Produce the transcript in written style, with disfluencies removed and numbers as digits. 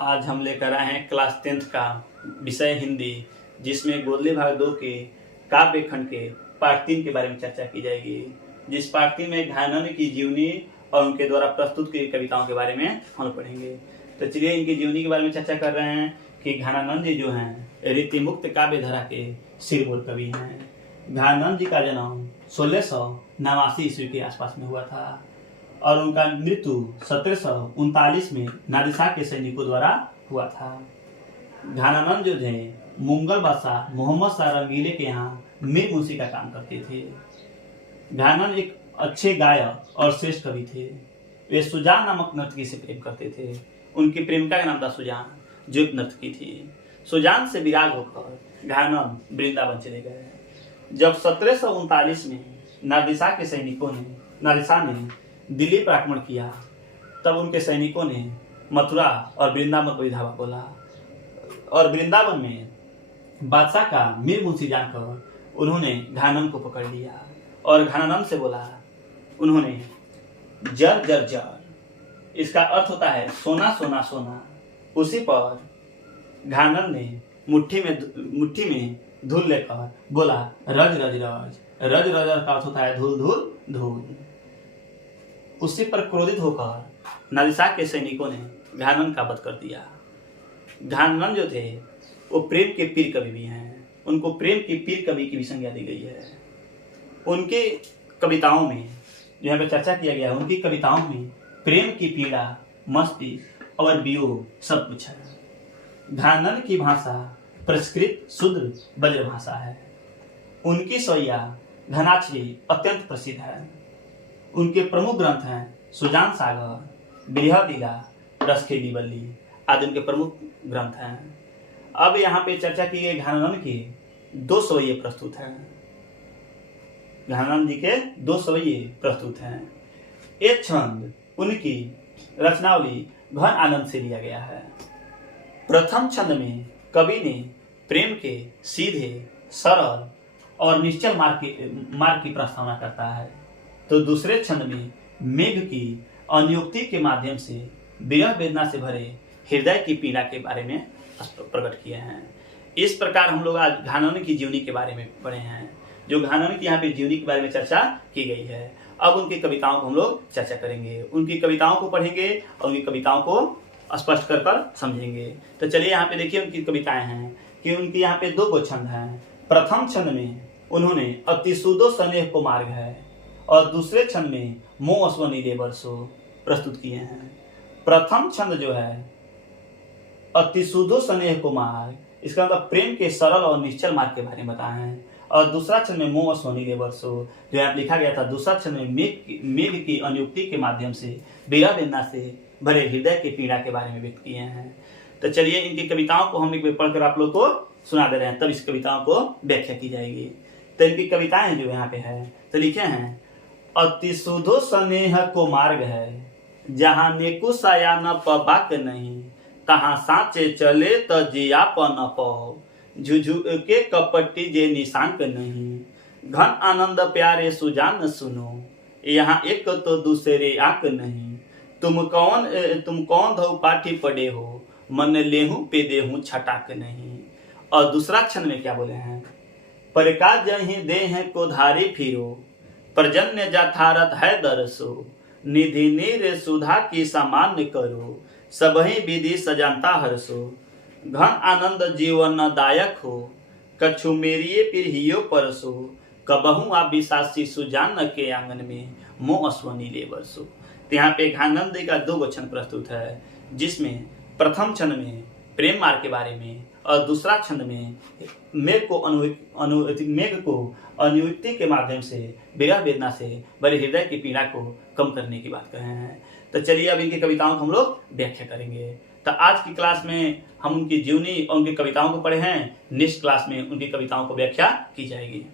आज हम लेकर आए हैं क्लास 10th का विषय हिंदी, जिसमें गोदली भाग 2 के काव्य खंड के पाठ 3 के बारे में चर्चा की जाएगी। जिस पाठ 3 में घानानंद की जीवनी और उनके द्वारा प्रस्तुत की कविताओं के बारे में हम लोग पढ़ेंगे। तो चलिए इनकी जीवनी के बारे में चर्चा कर रहे हैं कि घानानंद जी जो हैं रीतिमुक्त काव्य धारा के सिरमौर कवि हैं। घानानंद जी का जन्म 1689 ईस्वी के आसपास में हुआ था और उनका मृत्यु 1739 में नादिशा के सैनिकों द्वारा हुआ था। घानानंद जो थे मुगल बादशाह मोहम्मद शाह रंगीले के यहाँ मीर मुंशी का काम करते थे। घानानंद एक अच्छे गायक और श्रेष्ठ कवि थे। वे सुजान नामक नर्तकी से प्रेम करते थे। उनकी प्रेमिका का नाम था सुजान, जो एक नर्तकी थी। सुजान से विराग होकर घानानंद वृंदावन चले गए। जब 1739 में नादिशा ने दिल्ली पर आक्रमण किया, तब उनके सैनिकों ने मथुरा और वृंदावन को धावा बोला और वृंदावन में बादशाह का मीर मुंशी जानकर उन्होंने घानानंद को पकड़ लिया और घानानंद से बोला। उन्होंने जर जर जर, इसका अर्थ होता है सोना सोना सोना। उसी पर घानानंद ने मुट्ठी में धूल लेकर बोला रज रज रज। रज रज का अर्थ होता है धूल धूल धूल। उसी पर क्रोधित होकर नादिशा के सैनिकों ने घानानंद का वध कर दिया। घानानंद जो थे वो प्रेम के पीर कवि भी हैं। उनको प्रेम की पीर कवि की भी संज्ञा दी गई है। उनके कविताओं में जो यहाँ पे चर्चा किया गया है, उनकी कविताओं में प्रेम की पीड़ा, मस्ती और वियोग सब कुछ है। घानानंद की भाषा परिष्कृत शुद्ध ब्रज भाषा है। उनकी सोया घनाक्षरी अत्यंत प्रसिद्ध है। उनके प्रमुख ग्रंथ हैं सुजान सागर, बृहदीला, रसखेली वल्ली आदि उनके प्रमुख ग्रंथ हैं। अब यहाँ पे चर्चा की गई घानानंद की 2 सवैये प्रस्तुत हैं। घानानंद जी के 2 सवैये प्रस्तुत हैं। एक छंद उनकी रचनावली घन आनंद से लिया गया है। प्रथम छंद में कवि ने प्रेम के सीधे, सरल और निश्चल मार्ग की प्रस्तावना करता है, तो दूसरे छंद में मेघ की अनुयुक्ति के माध्यम से विरह वेदना से भरे हृदय की पीड़ा के बारे में प्रकट किए हैं। इस प्रकार हम लोग आज घानानंद की जीवनी के बारे में पढ़े हैं। जो घानानंद की यहाँ पे जीवनी के बारे में चर्चा की गई है। अब उनकी कविताओं को हम लोग चर्चा करेंगे, उनकी कविताओं को पढ़ेंगे और उनकी कविताओं को स्पष्ट कर समझेंगे। तो चलिए यहाँ पे देखिए उनकी कविताएं हैं कि उनके यहाँ पे 2 गो छंद हैं। प्रथम छंद में उन्होंने अति सुदो स्नेह को मार्ग है और दूसरे छंद में मोह अश्वनीले वर्षो प्रस्तुत किए हैं। प्रथम छंद जो है अति सुदो स्नेह को मार्ग, इसका मतलब प्रेम के सरल और निश्चल मार्ग के बारे में बताए हैं। और दूसरा छंद में मोह अश्वनीले वर्षो, जो यहाँ लिखा गया था, दूसरा छंद में मेघ की अनुयुक्ति के माध्यम से विरह वेदना से भरे हृदय की पीड़ा के बारे में व्यक्त किए हैं। तो चलिए इनकी कविताओं को हम एक बार पढ़कर आप लोग को सुना दे रहे हैं, तब इस कविताओं को व्याख्या की जाएगी। तो इनकी कविताएं जो यहाँ पे है तो लिखे हैं। अति सुधो स्नेह को मार्ग है, जहाँ नेकु साया न पबाक नहीं, तहाँ साँचे चले त जियाप न पहो, झुझु के कपट्टी जे निशांक नहीं। घन आनंद प्यारे सुजान सुनो, यहाँ एक तो दूसरे आंक नहीं। तुम कौन धो पाठी पड़े हो, मन लेहू पे देहू छटाक नहीं। और दूसरा छंद में क्या बोले हैं। परका जही दे हैं को धारी फिरो, प्रजन्य जाथारत है दरसो। निधि नीर सुधा की सामान्य करो, सबही विधि सजानता हरसो। घन आनंद जीवन दायक हो, कछु मेरिये पिरहियो परसो। कबहू आ विशासी सुजान के आंगन में, मोह अश्वनीले वर्षो। तो यहाँ पे घानानंद का 2 गो छंद प्रस्तुत है, जिसमें प्रथम छंद में प्रेम मार्ग के बारे में और दूसरा छंद में मेघ को अनुयुक्ति के माध्यम से विरह वेदना से भरे हृदय की पीड़ा को कम करने की बात कर रहे हैं। तो चलिए अब इनकी कविताओं को हम लोग व्याख्या करेंगे। तो आज की क्लास में हम उनकी जीवनी और उनकी कविताओं को पढ़े हैं। नेक्स्ट क्लास में उनकी कविताओं को व्याख्या की जाएगी।